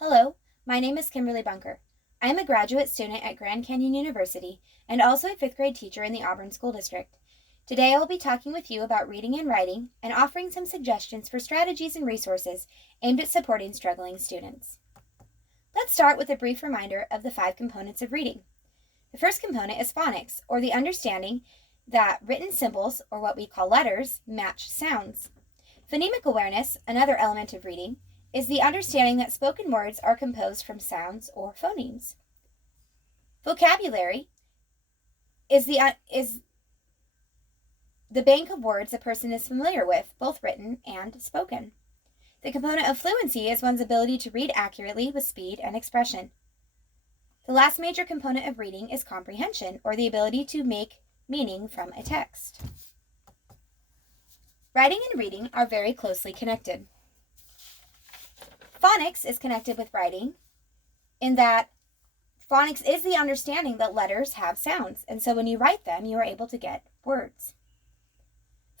Hello, my name is Kimberly Bunker. I am a graduate student at Grand Canyon University and also a fifth grade teacher in the Auburn School District. Today I will be talking with you about reading and writing and offering some suggestions for strategies and resources aimed at supporting struggling students. Let's start with a brief reminder of the 5 components of reading. The first component is phonics, or the understanding that written symbols, or what we call letters, match sounds. Phonemic awareness, another element of reading, is the understanding that spoken words are composed from sounds or phonemes. Vocabulary is the bank of words a person is familiar with, both written and spoken. The component of fluency is one's ability to read accurately with speed and expression. The last major component of reading is comprehension, or the ability to make meaning from a text. Writing and reading are very closely connected. Phonics is connected with writing in that phonics is the understanding that letters have sounds, and so when you write them, you are able to get words.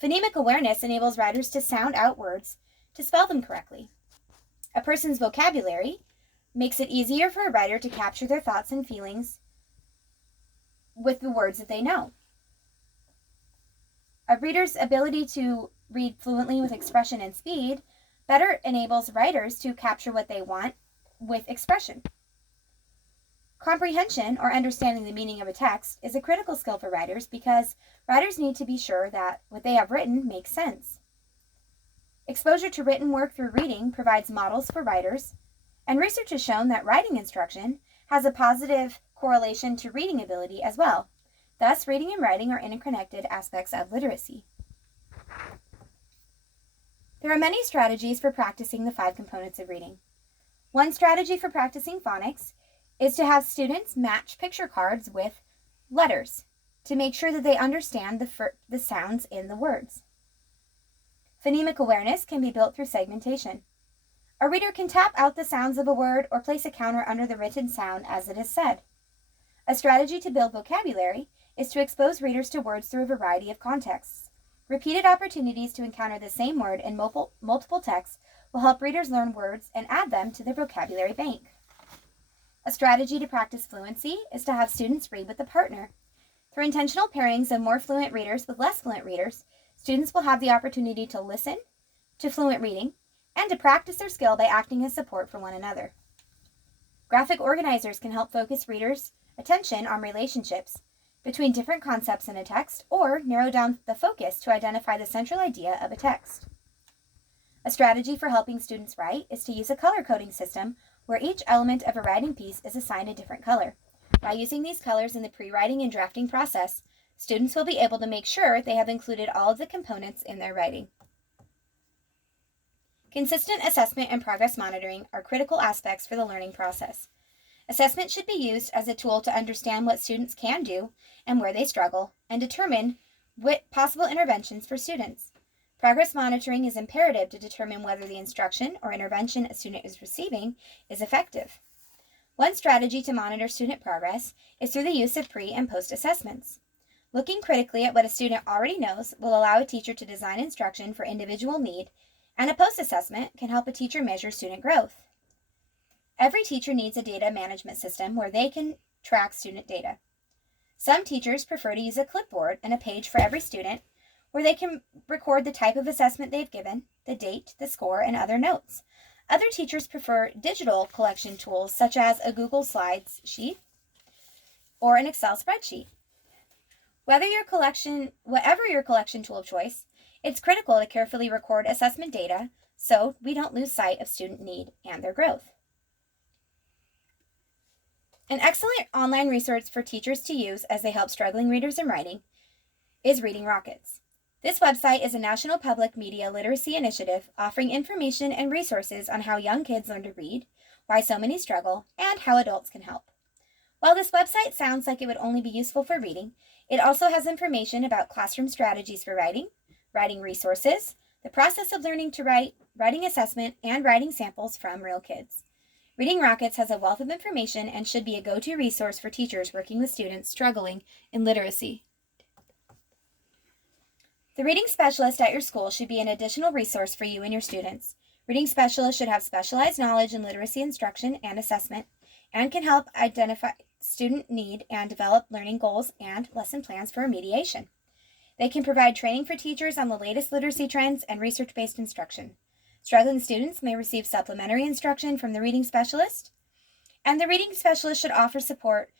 Phonemic awareness enables writers to sound out words to spell them correctly. A person's vocabulary makes it easier for a writer to capture their thoughts and feelings with the words that they know. A reader's ability to read fluently with expression and speed better enables writers to capture what they want with expression. Comprehension, or understanding the meaning of a text, is a critical skill for writers because writers need to be sure that what they have written makes sense. Exposure to written work through reading provides models for writers, and research has shown that writing instruction has a positive correlation to reading ability as well. Thus, reading and writing are interconnected aspects of literacy. There are many strategies for practicing the 5 components of reading. One strategy for practicing phonics is to have students match picture cards with letters to make sure that they understand the sounds in the words. Phonemic awareness can be built through segmentation. A reader can tap out the sounds of a word or place a counter under the written sound as it is said. A strategy to build vocabulary is to expose readers to words through a variety of contexts. Repeated opportunities to encounter the same word in multiple texts will help readers learn words and add them to their vocabulary bank. A strategy to practice fluency is to have students read with a partner. Through intentional pairings of more fluent readers with less fluent readers, students will have the opportunity to listen to fluent reading and to practice their skill by acting as support for one another. Graphic organizers can help focus readers' attention on relationships between different concepts in a text, or narrow down the focus to identify the central idea of a text. A strategy for helping students write is to use a color coding system where each element of a writing piece is assigned a different color. By using these colors in the pre-writing and drafting process, students will be able to make sure they have included all of the components in their writing. Consistent assessment and progress monitoring are critical aspects for the learning process. Assessment should be used as a tool to understand what students can do and where they struggle, and determine what possible interventions for students. Progress monitoring is imperative to determine whether the instruction or intervention a student is receiving is effective. One strategy to monitor student progress is through the use of pre- and post-assessments. Looking critically at what a student already knows will allow a teacher to design instruction for individual need, and a post-assessment can help a teacher measure student growth. Every teacher needs a data management system where they can track student data. Some teachers prefer to use a clipboard and a page for every student where they can record the type of assessment they've given, the date, the score, and other notes. Other teachers prefer digital collection tools such as a Google Slides sheet or an Excel spreadsheet. Whatever your collection tool of choice, it's critical to carefully record assessment data so we don't lose sight of student need and their growth. An excellent online resource for teachers to use as they help struggling readers in writing is Reading Rockets. This website is a national public media literacy initiative offering information and resources on how young kids learn to read, why so many struggle, and how adults can help. While this website sounds like it would only be useful for reading, it also has information about classroom strategies for writing, writing resources, the process of learning to write, writing assessment, and writing samples from real kids. Reading Rockets has a wealth of information and should be a go-to resource for teachers working with students struggling in literacy. The reading specialist at your school should be an additional resource for you and your students. Reading specialists should have specialized knowledge in literacy instruction and assessment and can help identify student need and develop learning goals and lesson plans for remediation. They can provide training for teachers on the latest literacy trends and research-based instruction. Struggling students may receive supplementary instruction from the reading specialist, and the reading specialist should offer support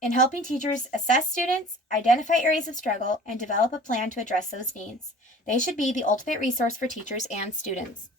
in helping teachers assess students, identify areas of struggle, and develop a plan to address those needs. They should be the ultimate resource for teachers and students.